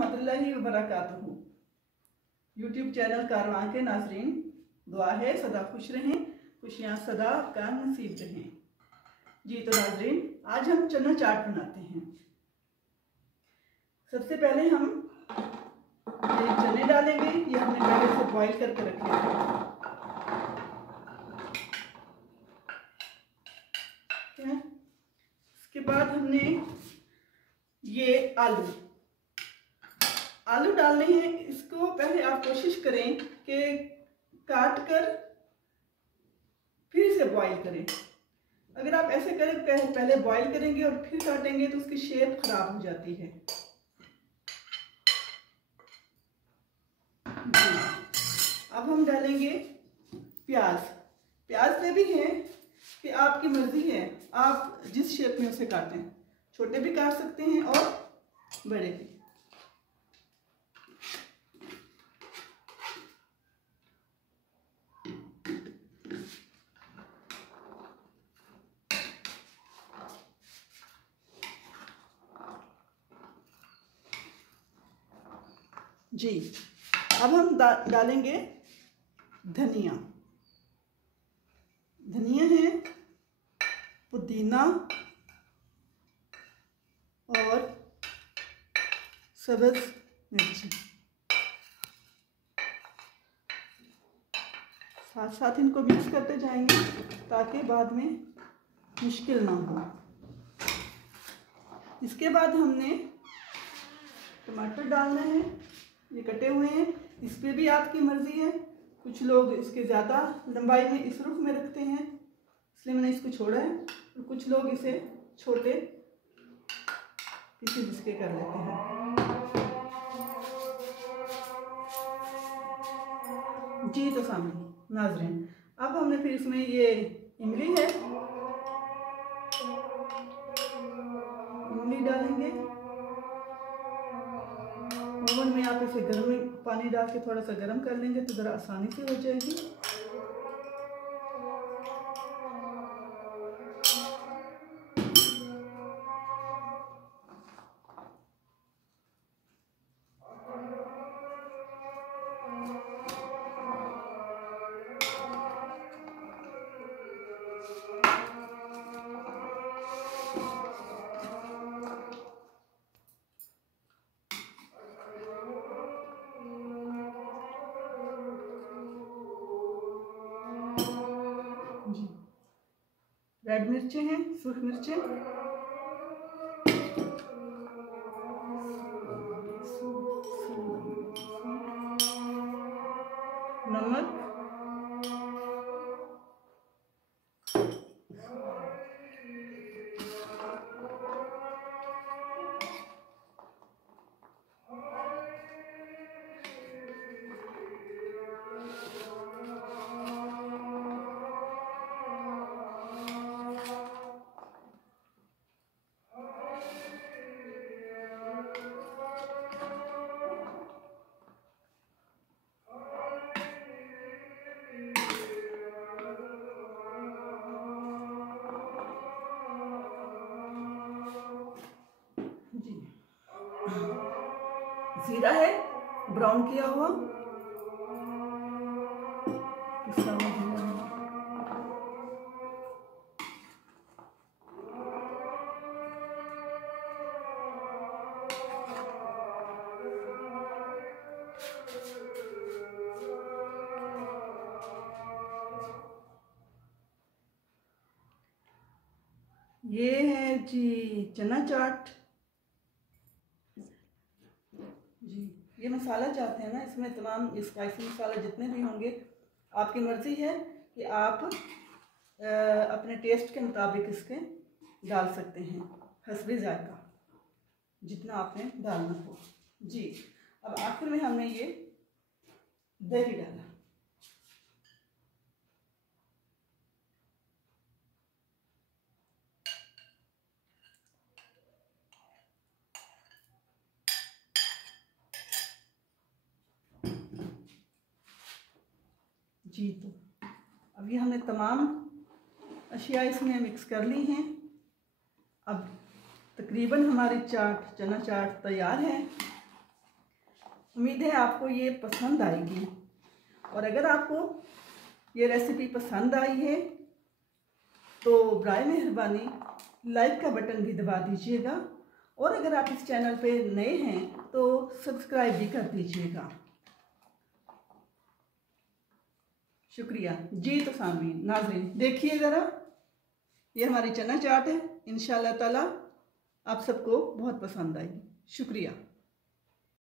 रहमतुल्लाहि व बरकातहू। YouTube channel कारवां के नाजरीन, दुआ है सदा खुश रहें, खुशियाँ सदा आपका नसीब रहें। जी तो नाजरीन, आज हम चना चाट बनाते हैं। सबसे पहले हम ये चने डालेंगे, ये हमने पहले से बॉईल करके रखे हैं। इसके बाद हमने ये आलू डालने हैं। इसको पहले आप कोशिश करें कि काट कर फिर से बॉईल करें। अगर आप ऐसे करें, पहले बॉईल करेंगे और फिर काटेंगे तो उसकी शेप खराब हो जाती है। अब हम डालेंगे प्याज। प्याज में भी है कि आपकी मर्जी है, आप जिस शेप में उसे काटें, छोटे भी काट सकते हैं और बड़े भी। जी अब हम डालेंगे धनिया। धनिया है, पुदीना और सब्ज़ मिर्ची। साथ साथ इनको मिक्स करते जाएंगे ताकि बाद में मुश्किल ना हो। इसके बाद हमने टमाटर डालना है, ये कटे हुए हैं। इस पे भी आपकी मर्जी है, कुछ लोग इसके ज़्यादा लंबाई में इस रुख में रखते हैं, इसलिए मैंने इसको छोड़ा है। और कुछ लोग इसे छोटे पीसे जिसके कर लेते हैं। जी तो सामने नाजरीन, अब हमने फिर इसमें ये इमली है, इमली डालेंगे। ओवन में आप इसे गर्म पानी डाल के थोड़ा सा गर्म कर लेंगे तो ज़रा आसानी से हो जाएगी। जी रेड मिर्चें हैं, सुर्ख मिर्चें, नमक, जीरा है ब्राउन किया हुआ, पिसा हुआ जीरा है। ये है जी चना चाट। जी ये मसाला चाहते हैं ना, इसमें तमाम स्पाइसी मसाला जितने भी होंगे आपकी मर्ज़ी है कि आप अपने टेस्ट के मुताबिक इसके डाल सकते हैं, हस्बे जायका जितना आपने डालना हो। जी अब आखिर में हमने ये दही डाला। जी तो अब ये हमने तमाम अशिया इसमें मिक्स कर ली हैं। अब तकरीबन हमारी चाट चना चाट तैयार है। उम्मीद है आपको ये पसंद आएगी। और अगर आपको ये रेसिपी पसंद आई है तो बराए मेहरबानी लाइक का बटन भी दबा दीजिएगा, और अगर आप इस चैनल पे नए हैं तो सब्सक्राइब भी कर दीजिएगा। शुक्रिया जी। तो सामईन नाज़रीन देखिए ज़रा, ये हमारी चना चाट है, इंशाल्लाह ताला आप सबको बहुत पसंद आएगी। शुक्रिया।